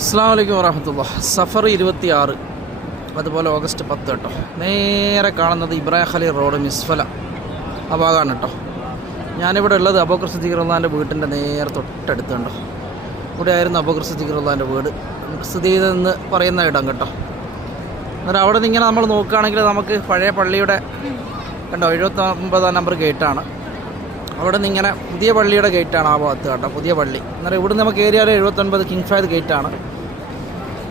അസ്സലാമു അലൈക്കും വറഹ്മത്തുള്ളാഹി. സഫർ 26, അതുപോലെ ഓഗസ്റ്റ് 10 കേട്ടോ. നേരെ കാണുന്നത് ഇബ്രാഹിം ഖലീൽ റോഡ് മിസ്ഫല ആ ഭാഗമാണ് കേട്ടോ. ഞാനിവിടെ ഉള്ളത് അബൂബക്കർ സിദ്ദീഖ് റളിയല്ലാഹുവിൻ്റെ വീട്ടിൻ്റെ നേരെ തൊട്ടടുത്ത് കണ്ടോ. ഇവിടെ ആയിരുന്നു അബൂബക്കർ സിദ്ദീഖ് റളിയല്ലാഹുവിൻ്റെ വീട് സ്ഥിതി ചെയ്തതെന്ന് പറയുന്ന ഇടം കേട്ടോ. അന്നേരം അവിടെ നിന്ന് ഇങ്ങനെ നമ്മൾ നോക്കുകയാണെങ്കിൽ നമുക്ക് പഴയ പള്ളിയുടെ കണ്ടോ 79 നമ്പർ ഗേറ്റാണ്. അവിടെ നിന്ന് ഇങ്ങനെ പുതിയ പള്ളിയുടെ ഗേറ്റാണ് ആ ഭാഗത്ത് കേട്ടോ, പുതിയ പള്ളി. അന്നേരം ഇവിടെ നമുക്ക് ഏരിയയിൽ 79 കിങ് ഫഹദ് ഗേറ്റാണ്.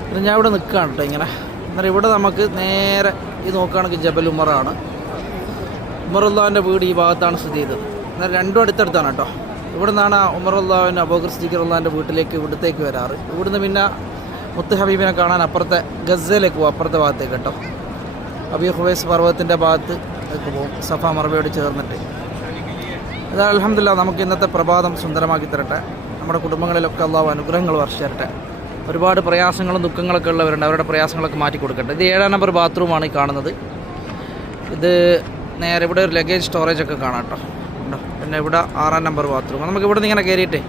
എന്നിട്ട് ഞാൻ ഇവിടെ നിൽക്കുകയാണ് കേട്ടോ ഇങ്ങനെ. അന്നേരം ഇവിടെ നമുക്ക് നേരെ ഇത് നോക്കുകയാണെങ്കിൽ ജബൽ ഉമറാണ്. ഉമറുല്ലാഹിൻ്റെ വീട് ഈ ഭാഗത്താണ് സ്ഥിതി ചെയ്തത്. അന്നേരം രണ്ടും അടുത്തടുത്താണ് കേട്ടോ. ഇവിടെ നിന്നാണ് ഉമറുല്ലാഹിൻ്റെ അബൂബക്കർ സിദ്ദീഖ് റളിയല്ലാഹുവിൻ്റെ വീട്ടിലേക്ക് ഇവിടത്തേക്ക് വരാറ്. ഇവിടുന്ന് പിന്നെ മുത്ത് ഹബീബിനെ കാണാൻ അപ്പുറത്തെ ഗസയിലേക്ക് പോകും, അപ്പുറത്തെ ഭാഗത്തേക്ക് കേട്ടോ. അബീ ഖുബൈസ് പർവ്വതത്തിൻ്റെ ഭാഗത്ത് പോകും, സഫ മർവയോട് ചേർന്നിട്ട്. അത് അൽഹംദുലില്ലാ നമുക്ക് ഇന്നത്തെ പ്രഭാതം സുന്ദരമാക്കി തരട്ടെ. നമ്മുടെ കുടുംബങ്ങളിലൊക്കെ അല്ലാഹു അനുഗ്രഹങ്ങൾ വർഷിച്ചരട്ടെ. ഒരുപാട് പ്രയാസങ്ങളും ദുഃഖങ്ങളൊക്കെ ഉള്ളവരുണ്ട്, അവരുടെ പ്രയാസങ്ങളൊക്കെ മാറ്റി കൊടുക്കട്ടെ. ഇത് 7 നമ്പർ ബാത്റൂമാണ് ഈ കാണുന്നത്. ഇത് നേരെ ഇവിടെ ഒരു ലഗേജ് സ്റ്റോറേജ് ഒക്കെ കാണാം കേട്ടോ. ഉണ്ടോ? പിന്നെ ഇവിടെ 6 നമ്പർ ബാത്റൂം. നമുക്ക് ഇവിടെ നിന്ന് ഇങ്ങനെ കയറിയിട്ടേ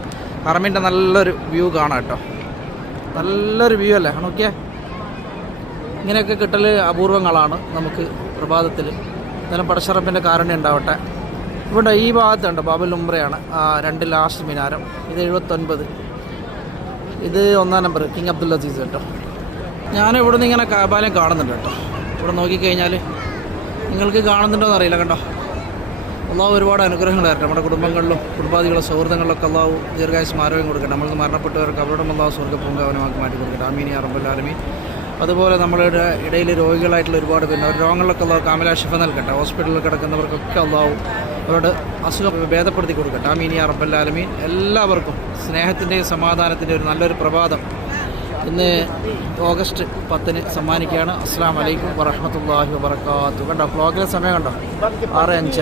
ഹറമിൻ്റെ നല്ലൊരു വ്യൂ കാണാം കേട്ടോ. നല്ലൊരു വ്യൂ അല്ലേ നോക്കിയേ. ഇങ്ങനെയൊക്കെ കിട്ടൽ അപൂർവങ്ങളാണ് നമുക്ക് പ്രഭാതത്തിൽ. എന്നാലും പടശറപ്പിൻ്റെ കാരുണ്യം ഉണ്ടാവട്ടെ. ഇവിടെ ഈ ഭാഗത്തുണ്ട് ബാബുൽ ഉംറയാണ്, 2 ലാസ്റ്റ് മിനാരം. ഇത് 79, ഇത് 1 നമ്പർ കിങ് അബ്ദുൽ അസീസ് കേട്ടോ. ഞാൻ ഇവിടെ നിന്ന് ഇങ്ങനെ കാബാലയം കാണുന്നുണ്ട് കേട്ടോ. ഇവിടെ നോക്കിക്കഴിഞ്ഞാൽ നിങ്ങൾക്ക് കാണുന്നുണ്ടോ എന്നറിയില്ല കണ്ടോ. അള്ളാഹു ഒരുപാട് അനുഗ്രഹങ്ങൾ തരട്ടെ. നമ്മുടെ കുടുംബങ്ങളിലും കുടുംബാദികളും സൗഹൃദങ്ങളിലൊക്കെ അള്ളാഹു ദീർഘായുസ്സും ആരോഗ്യം കൊടുക്കട്ടെ. നമ്മൾ മരണപ്പെട്ടവർക്ക് അവരുടെ അള്ളാഹു സ്വർഗ്ഗപൂങ്കാവനമാക്കി മാറ്റി കൊടുക്കട്ടെ. ആമീൻ യാ റബ്ബൽ ആലമീൻ. അതുപോലെ നമ്മളുടെ ഇടയിൽ രോഗികളായിട്ടുള്ള ഒരുപാട് പേരുണ്ട്. അവർ രോഗങ്ങളിലൊക്കെ അള്ളാഹു കാമില ശിഫ നൽകട്ടെ. ഹോസ്പിറ്റലിൽ കിടക്കുന്നവർക്കൊക്കെ അള്ളാഹു അവരുടെ അസുഖം ഭേദപ്പെടുത്തി കൊടുക്കട്ടെ. ആമീൻ യാ റബ്ബൽ ആലമീൻ. എല്ലാവർക്കും സ്നേഹത്തിൻ്റെയും സമാധാനത്തിൻ്റെ ഒരു നല്ലൊരു പ്രഭാതം ഇന്ന് ഓഗസ്റ്റ് 10 സമ്മാനിക്കുകയാണ്. അസ്സലാമു അലൈക്കും വറഹ്മത്തുള്ളാഹി വബറകാതുഹു. കണ്ടോ ക്ലോക്കിലെ സമയം കണ്ടോ, 6:05.